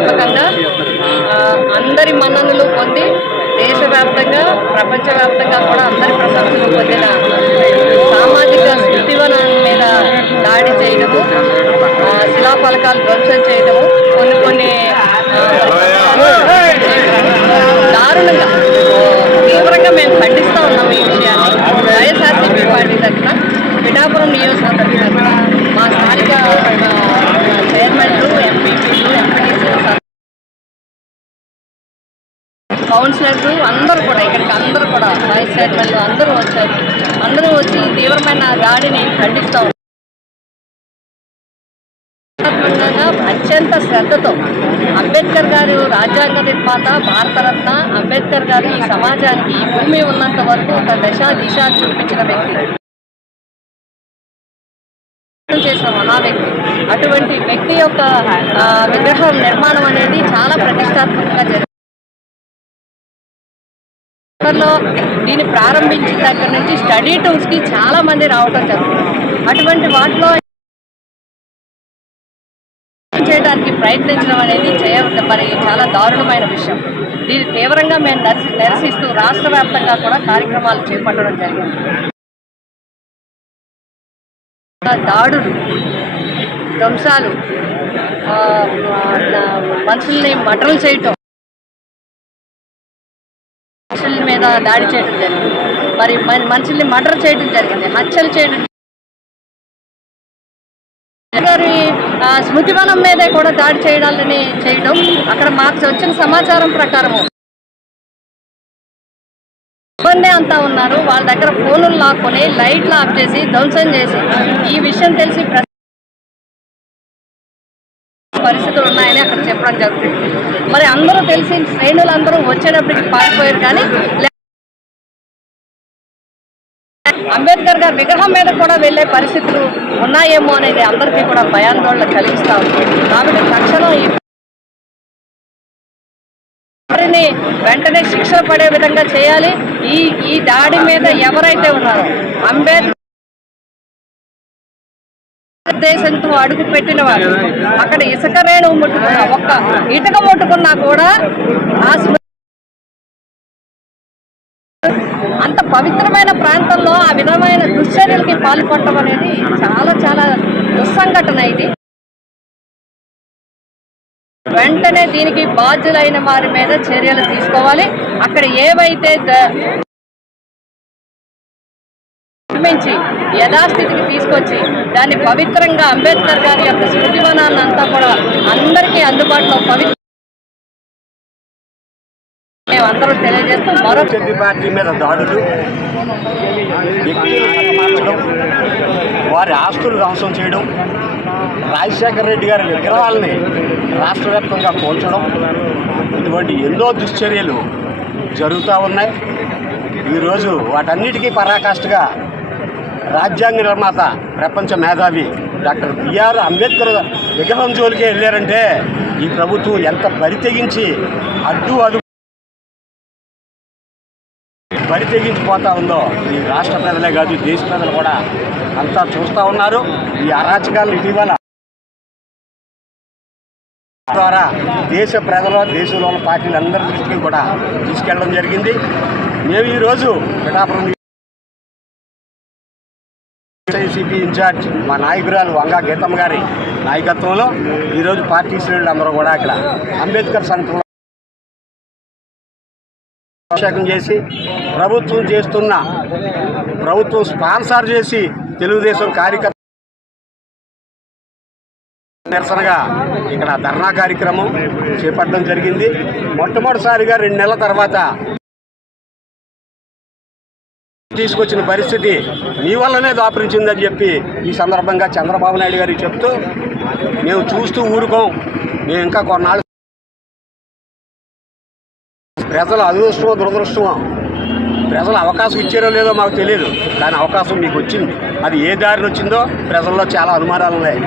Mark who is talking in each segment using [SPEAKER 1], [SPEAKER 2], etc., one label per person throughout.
[SPEAKER 1] వ్యాపకంగా అందరి మన్ననలు పొంది దేశవ్యాప్తంగా ప్రపంచవ్యాప్తంగా కూడా అందరి ప్రశంసలు పొందిన సామాజిక స్థితివన మీద దాడి చేయడము శిలాఫలకాలు ధ్వంసం చేయడము కొన్ని కొన్ని దారుణంగా తీవ్రంగా మేము ఖండిస్తూ ఉన్నాము ఈ విషయాన్ని. వైఎస్ఆర్సీపీ పార్టీ తరఫున పిఠాపురం నియోజకవర్గం కౌన్సిలర్స్ అందరూ కూడా ఇక్కడికి అందరూ కూడా వైస్ చైర్మన్లు అందరూ వచ్చారు. అందరూ వచ్చి తీవ్రమైన దాడిని ఖండిస్తూ. అత్యంత శ్రద్ధతో అంబేద్కర్ గారు రాజ్యాంగ నిర్మాత భారతరత్న అంబేద్కర్ గారు ఈ సమాజానికి ఈ భూమి ఉన్నంత వరకు ఒక దశ దిశ చూపించిన వ్యక్తి. చేసిన మహావ్యక్తి అటువంటి వ్యక్తి యొక్క విగ్రహం నిర్మాణం అనేది చాలా ప్రతిష్టాత్మకంగా జరిగింది. లో దీన్ని ప్రారంభించిన దగ్గర నుంచి స్టడీ టూర్స్కి చాలా మంది రావటం జరుగుతుంది. అటువంటి వాటిలో చేయడానికి ప్రయత్నించడం అనేది చేయ మరి చాలా దారుణమైన విషయం. దీన్ని తీవ్రంగా మేము నిరసి నిరసిస్తూ రాష్ట్ర వ్యాప్తంగా కూడా కార్యక్రమాలు చేపట్టడం జరిగింది. దాడులు ధ్వంసాలు ఆ, మనుషుల్ని మటలు చేయటం మీద దాడి చేయడం జరిగింది. మరి మనుషుల్ని మర్డర్ చేయడం జరిగింది. హత్యలు చేయడం గారి స్మృతివనం మీదే కూడా దాడి చేయడాలని చేయడం అక్కడ మాకు వచ్చిన సమాచారం ప్రకారము. ఇబ్బంది అంతా ఉన్నారు. వాళ్ళ దగ్గర ఫోనులు లాక్కొని లైట్లు ఆఫ్ చేసి ధ్వంసం చేసి ఈ విషయం తెలిసి పరిస్థితులు ఉన్నాయని అక్కడ చెప్పడం జరుగుతుంది. మరి అందరూ తెలిసి శ్రేణులు అందరూ వచ్చేటప్పటికి పారిపోయారు కానీ అంబేద్కర్ గారి విగ్రహం మీద కూడా వెళ్ళే పరిస్థితులు ఉన్నాయేమో అనేది అందరికీ కూడా భయాందోళన కలిగిస్తా ఉంది. కాబట్టి తక్షణం ఈ వెంటనే శిక్ష పడే విధంగా చేయాలి. ఈ ఈ దాడి మీద ఎవరైతే ఉన్నారో అంబేద్కర్ దేశంతో అడుగు పెట్టిన వారు అక్కడ ఇసుక రేణువు ముట్టుకున్న ఒక్క ఇటుక ముట్టుకున్నా కూడా ఆ పవిత్రమైన ప్రాంతంలో ఆ విధమైన దుశ్చర్యలకి పాల్పడటం అనేది చాలా చాలా దుస్సంఘటన ఇది. వెంటనే దీనికి బాధ్యులైన వారి మీద చర్యలు తీసుకోవాలి. అక్కడ ఏవైతే నిర్మించి యథాస్థితికి తీసుకొచ్చి దాన్ని పవిత్రంగా అంబేద్కర్ గారి యొక్క స్మృతివనాన్ని అంతా కూడా అందరికీ అందుబాటులో పవిత్ర మేమందరూ తెలియజేస్తూ మరో
[SPEAKER 2] పార్టీ మీద దాడులు వారి ఆస్తులు ధ్వంసం చేయడం రాజశేఖర రెడ్డి గారి విగ్రహాలని రాష్ట్ర వ్యాప్తంగా పోల్చడం ఇటువంటి ఎన్నో దుశ్చర్యలు జరుగుతూ ఉన్నాయి. ఈరోజు వాటన్నిటికీ పరాకాష్ఠగా రాజ్యాంగ నిర్మాత ప్రపంచ మేధావి డాక్టర్ బిఆర్ అంబేద్కర్ విగ్రహం జోలికి వెళ్ళారంటే ఈ ప్రభుత్వం ఎంత పరితెగించి అడ్డు అదుపు బరి తెగించిపోతా ఉందో ఈ రాష్ట్ర ప్రజలే కాదు దేశ ప్రజలు కూడా అంతా చూస్తూ ఉన్నారు. ఈ అరాచకాలు ఇటీవల ద్వారా దేశ ప్రజలు దేశంలో ఉన్న పార్టీలందరి దృష్టికి కూడా తీసుకెళ్ళడం జరిగింది. మేము ఈరోజు పిఠాపురం సిపి ఇన్ఛార్జ్ మా నాయకురాలు వంగా గీతమ్మ గారి నాయకత్వంలో ఈరోజు పార్టీ శ్రేణులు అందరూ కూడా ఇక్కడ అంబేద్కర్ సెంటర్లో అభిషేకం చేసి ప్రభుత్వం చేస్తున్న ప్రభుత్వం స్పాన్సర్ చేసి తెలుగుదేశం కార్యకర్త నిరసనగా ఇక్కడ ధర్నా కార్యక్రమం చేపట్టడం జరిగింది. మొట్టమొదటిసారిగా రెండు నెలల తర్వాత తీసుకొచ్చిన పరిస్థితి మీ వల్లనే దాపరించిందని చెప్పి ఈ సందర్భంగా చంద్రబాబు నాయుడు గారికి చెప్తూ మేము చూస్తూ ఊరుకోం. మేము ఇంకా కొన్నాళ్ళు ప్రజల అదృష్టమో దురదృష్టమో ప్రజలు అవకాశం ఇచ్చారో లేదో మాకు తెలియదు కానీ అవకాశం మీకు వచ్చింది. అది ఏ దారిని వచ్చిందో ప్రజల్లో చాలా అనుమానాలు ఉన్నాయి.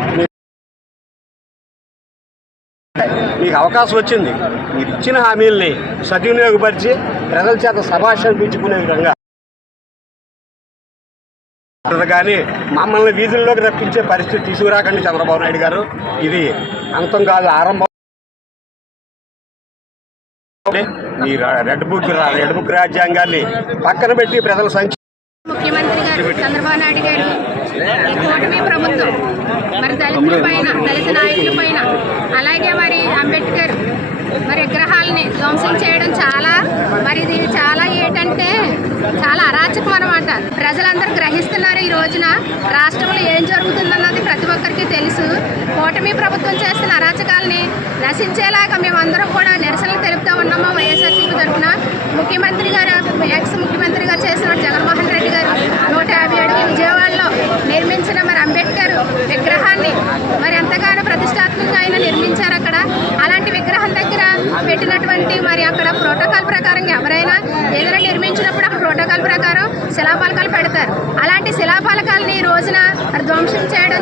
[SPEAKER 2] మీకు అవకాశం వచ్చింది. మీరు ఇచ్చిన హామీల్ని సద్వినియోగపరిచి ప్రజల చేత శభాష అనిపించుకునే విధంగా. కానీ మమ్మల్ని వీధుల్లోకి రప్పించే పరిస్థితి తీసుకురాకండి చంద్రబాబు నాయుడు గారు. ఇది అంతం కాదు ఆరంభం. మీ రెడ్ బుక్ రెడ్ బుక్ రాజ్యాంగాన్ని పక్కన పెట్టి ప్రజల సంక్షేమ
[SPEAKER 3] ముఖ్యమంత్రి గారు చంద్రబాబు నాయుడు గారు ఈ కూటమి ప్రభుత్వం మరి దళితుల పైన దళిత నాయకుల పైన అలాగే మరి అంబేద్కర్ మరి విగ్రహాలని ధ్వంసం చేయడం చాలా మరి ఇది చాలా ఏంటంటే చాలా అరాచకం అనమాట ప్రజలందరూ గ్రహిస్తున్నారు ఈ రోజున రాష్ట్రంలో ఏం జరుగుతుందో తెలుసు. కూటమి ప్రభుత్వం చేస్తున్న అరాచకాలని నశించేలాగా మేమందరం కూడా నిరసనలు తెలుపుతూ ఉన్నాము వైఎస్ఆర్సీపీ తరఫున. ముఖ్యమంత్రి గారు ఎక్స్ ముఖ్యమంత్రి గారు చేసిన జగన్మోహన్ రెడ్డి గారు నూట యాభై అడుగులు విజయవాడలో నిర్మించిన మరి అంబేద్కర్ విగ్రహాన్ని మరి ఎంతగానో ప్రతిష్టాత్మకంగా ఆయన నిర్మించారు అక్కడ. అలాంటి విగ్రహం దగ్గర పెట్టినటువంటి మరి అక్కడ ప్రోటోకాల్ ప్రకారం ఎవరైనా ఏదైనా నిర్మించినప్పుడు ఆ ప్రోటోకాల్ ప్రకారం శిలాఫలకాలు పెడతారు. అలాంటి శిలాఫలకాలని రోజున ధ్వంసం చేయడం